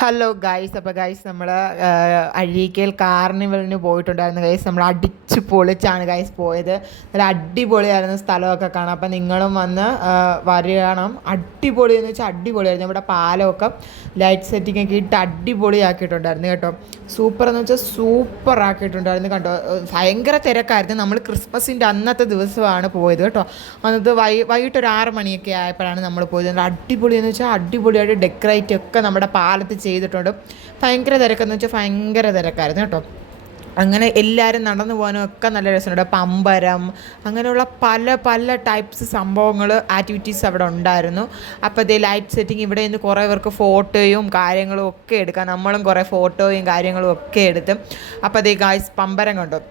Hello guys, അപ്പോൾ guys നമ്മൾ അഴീക്കൽ കാർണിവലിന് പോയിട്ടുണ്ടായിരുന്നു ഗൈസ്. നമ്മൾ അടിച്ച് പൊളിച്ചാണ് ഗൈസ് പോയത്. നല്ല അടിപൊളിയായിരുന്നു സ്ഥലമൊക്കെ കാണാം. അപ്പോൾ നിങ്ങളും വന്ന് വരണം. അടിപൊളിയെന്ന് വെച്ചാൽ അടിപൊളിയായിരുന്നു. ഇവിടെ പാലമൊക്കെ ലൈറ്റ് സെറ്റിംഗ് ഒക്കെ ഇട്ട് അടിപൊളിയാക്കിയിട്ടുണ്ടായിരുന്നു കേട്ടോ. സൂപ്പർ എന്ന് വെച്ചാൽ സൂപ്പർ ആക്കിയിട്ടുണ്ടായിരുന്നു കണ്ടോ. ഭയങ്കര തിരക്കായിരുന്നു. നമ്മൾ ക്രിസ്മസിൻ്റെ അന്നത്തെ ദിവസമാണ് പോയത് കേട്ടോ. അന്നത്തെ വൈകിട്ട് ഒരു 6 മണിയൊക്കെ ആയപ്പോഴാണ് നമ്മൾ പോയത്. നല്ല അടിപൊളിയെന്ന് വെച്ചാൽ അടിപൊളിയായിട്ട് ഡെക്കറേറ്റ് ഒക്കെ നമ്മുടെ പാലത്ത് ചെയ്തിട്ടുണ്ട്. ഭയങ്കര തിരക്കെന്ന് വെച്ചാൽ ഭയങ്കര തിരക്കായിരുന്നു കേട്ടോ. അങ്ങനെ എല്ലാവരും നടന്നു പോകാനും ഒക്കെ നല്ല രസമുണ്ട്. പമ്പരം അങ്ങനെയുള്ള പല പല ടൈപ്സ് സംഭവങ്ങൾ ആക്ടിവിറ്റീസ് അവിടെ ഉണ്ടായിരുന്നു. അപ്പോൾ ഇതേ ലൈറ്റ് സെറ്റിംഗ് ഇവിടെ നിന്ന് കുറേ പേർക്ക് ഫോട്ടോയും കാര്യങ്ങളും ഒക്കെ എടുക്കാം. നമ്മളും കുറേ ഫോട്ടോയും കാര്യങ്ങളും ഒക്കെ എടുത്ത്. അപ്പോൾ അതേ ഗായ്സ് പമ്പരം കണ്ടോ.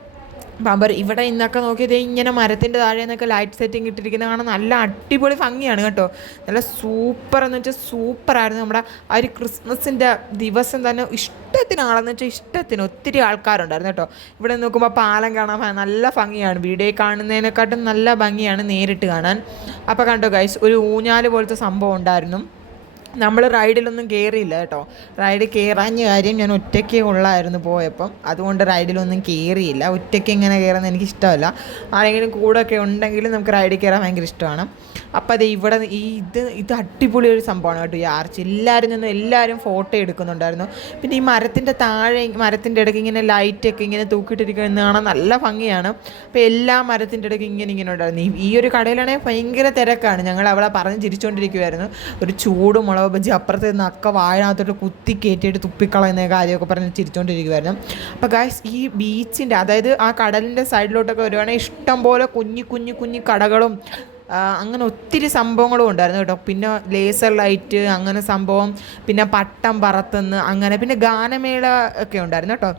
പമ്പർ ഇവിടെ ഇന്നൊക്കെ നോക്കിയത് ഇങ്ങനെ മരത്തിൻ്റെ താഴെ നിന്നൊക്കെ ലൈറ്റ് സെറ്റിംഗ് ഇട്ടിരിക്കുന്നത് കാണാൻ നല്ല അടിപൊളി ഭംഗിയാണ് കേട്ടോ. നല്ല സൂപ്പർ എന്ന് വെച്ചാൽ സൂപ്പറായിരുന്നു. നമ്മുടെ ആ ഒരു ക്രിസ്മസിൻ്റെ ദിവസം തന്നെ ഇഷ്ടത്തിനാളെന്ന് വെച്ചാൽ ഇഷ്ടത്തിന് ഒത്തിരി ആൾക്കാരുണ്ടായിരുന്നു കേട്ടോ. ഇവിടെ നോക്കുമ്പോൾ പാലം കാണാൻ നല്ല ഭംഗിയാണ്. വീഡിയോയിൽ കാണുന്നതിനെക്കാട്ടും നല്ല ഭംഗിയാണ് നേരിട്ട് കാണാൻ. അപ്പോൾ കണ്ടോ ഗൈസ്, ഒരു ഊഞ്ഞാല് പോലത്തെ സംഭവം ഉണ്ടായിരുന്നു. നമ്മൾ റൈഡിലൊന്നും കയറിയില്ല കേട്ടോ. റൈഡിൽ കയറാഞ്ഞ കാര്യം ഞാൻ ഒറ്റയ്ക്ക് ഉള്ളായിരുന്നു പോയപ്പം. അതുകൊണ്ട് റൈഡിലൊന്നും കയറിയില്ല. ഒറ്റയ്ക്ക് ഇങ്ങനെ കയറുന്നത് എനിക്കിഷ്ടമല്ല. ആരെങ്കിലും കൂടെ ഒക്കെ ഉണ്ടെങ്കിൽ നമുക്ക് റൈഡിൽ കയറാൻ ഭയങ്കര ഇഷ്ടമാണ്. അപ്പോൾ അത് ഇവിടെ ഇത് അടിപൊളി ഒരു സംഭവമാണ് കേട്ടോ. ഈ ആർച്ച് എല്ലാവരും ഫോട്ടോ എടുക്കുന്നുണ്ടായിരുന്നു. പിന്നെ ഈ മരത്തിൻ്റെ താഴെ മരത്തിൻ്റെ ഇടയ്ക്ക് ഇങ്ങനെ ലൈറ്റൊക്കെ ഇങ്ങനെ തൂക്കിയിട്ടിരിക്കുന്നത് കാണാൻ നല്ല ഭംഗിയാണ്. അപ്പോൾ എല്ലാ മരത്തിൻ്റെ ഇടയ്ക്ക് ഇങ്ങനെ ഉണ്ടായിരുന്നു. ഈ ഒരു കടയിലാണെങ്കിൽ ഭയങ്കര തിരക്കാണ്. ഞങ്ങൾ അവളെ പറഞ്ഞ് ചിരിച്ചുകൊണ്ടിരിക്കുമായിരുന്നു. ഒരു ചൂട് മുളക് ബജ്ജി അപ്പുറത്ത് നിന്ന് അക്ക വാഴനകത്തോട്ട് കുത്തി കയറ്റിയിട്ട് തുപ്പിക്കളയുന്ന കാര്യമൊക്കെ പറഞ്ഞ് ചിരിച്ചുകൊണ്ടിരിക്കുമായിരുന്നു. അപ്പോൾ ഗൈസ് ഈ ബീച്ചിൻ്റെ അതായത് ആ കടലിൻ്റെ സൈഡിലോട്ടൊക്കെ വരുവാണെങ്കിൽ ഇഷ്ടം പോലെ കുഞ്ഞു കടകളും അങ്ങനെ ഒത്തിരി സംഭവങ്ങളും ഉണ്ടായിരുന്നു കേട്ടോ. പിന്നെ ലേസർ ലൈറ്റ് അങ്ങനെ സംഭവം, പിന്നെ പട്ടം പറത്തുന്ന അങ്ങനെ, പിന്നെ ഗാനമേള ഒക്കെ ഉണ്ടായിരുന്നു കേട്ടോ.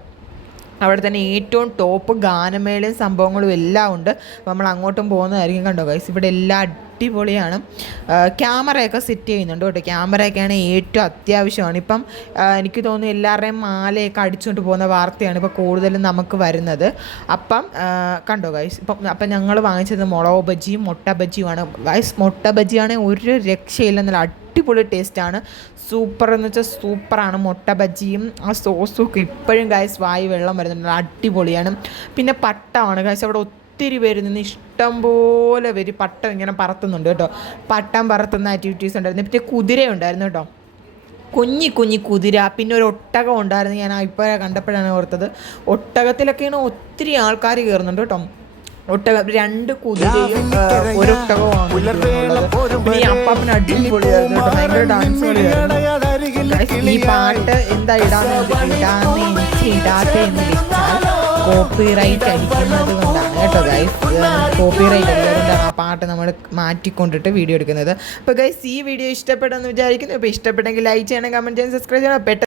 അവിടെ തന്നെ ഏറ്റവും ടോപ്പ് ഗാനമേളയും സംഭവങ്ങളും എല്ലാം ഉണ്ട്. അപ്പോൾ നമ്മൾ അങ്ങോട്ടും പോകുന്നതായിരിക്കും കണ്ടോ ഗൈസ്. ഇവിടെ എല്ലാം അടിപൊളിയാണ്. ക്യാമറയൊക്കെ സെറ്റ് ചെയ്യുന്നുണ്ട് കേട്ടോ. ക്യാമറയൊക്കെയാണ് ഏറ്റവും അത്യാവശ്യമാണ്. ഇപ്പം എനിക്ക് തോന്നുന്നു എല്ലാവരുടെയും മാലയൊക്കെ അടിച്ചുകൊണ്ട് പോകുന്ന വാർത്തയാണ് ഇപ്പോൾ കൂടുതലും നമുക്ക് വരുന്നത്. അപ്പം കണ്ടോ ഗൈസ്. അപ്പം ഞങ്ങൾ വാങ്ങിച്ചത് മുളക് ബജിയും മുട്ട ബജിയുമാണ് ഗൈസ്. മുട്ട ബജിയാണെങ്കിൽ ഒരു രക്ഷയില്ലെന്നല്ല, അടിപൊളി ടേസ്റ്റാണ്. സൂപ്പർ എന്ന് വെച്ചാൽ സൂപ്പറാണ്. മുട്ട ബജിയും ആ സോസും ഒക്കെ ഇപ്പോഴും ഗൈസ് വായി വെള്ളം വരുന്നുണ്ട്. അടിപൊളിയാണ്. പിന്നെ പട്ടമാണ് ഗൈസ്. അവിടെ ഒത്തിരി പേര് നിന്ന് ഇഷ്ടം പോലെ പേര് പട്ടം ഇങ്ങനെ പറത്തുന്നുണ്ട് കേട്ടോ. പട്ടം പറത്തുന്ന ആക്ടിവിറ്റീസ് ഉണ്ടായിരുന്നു. പിന്നെ കുതിര ഉണ്ടായിരുന്നു കേട്ടോ. കുഞ്ഞി കുതിര. പിന്നെ ഒരു ഒട്ടകം ഉണ്ടായിരുന്നു. ഞാൻ ഇപ്പോൾ കണ്ടപ്പോഴാണ് ഓർത്തത്. ഒട്ടകത്തിലൊക്കെയാണ് ഒത്തിരി ആൾക്കാർ കയറുന്നുണ്ട് കേട്ടോ. ഒട്ടകം 2 കുതിരയും ഒരൊട്ടകവുമാണ്. പിന്നെ ഈ അപ്പാപ്പന് അടിപൊളിയായിരുന്നു കേട്ടോ. ഭയങ്കര ഡാൻസ് കളിയായിരുന്നു. ഈ പാട്ട് എന്താ ഇടാത്തെന്ന് വെച്ചാൽ കോപ്പിറൈറ്റ് അടിക്കുന്നത് കൊണ്ടാണ് കേട്ടോ ഗൈസ്. കോപ്പിറൈറ്റ് അടിക്കുന്നതുകൊണ്ടാണ് ആ പാട്ട് നമ്മൾ മാറ്റിക്കൊണ്ടിട്ട് വീഡിയോ എടുക്കുന്നത്. അപ്പോൾ ഗൈസ് ഈ വീഡിയോ ഇഷ്ടപ്പെട്ടെന്ന് വിചാരിക്കുന്നു. അപ്പോൾ ഇഷ്ടപ്പെട്ടെങ്കിൽ ലൈക്ക് ചെയ്യണം, കമൻറ്റ് ചെയ്യണം, സബ്സ്ക്രൈബ് ചെയ്യണം.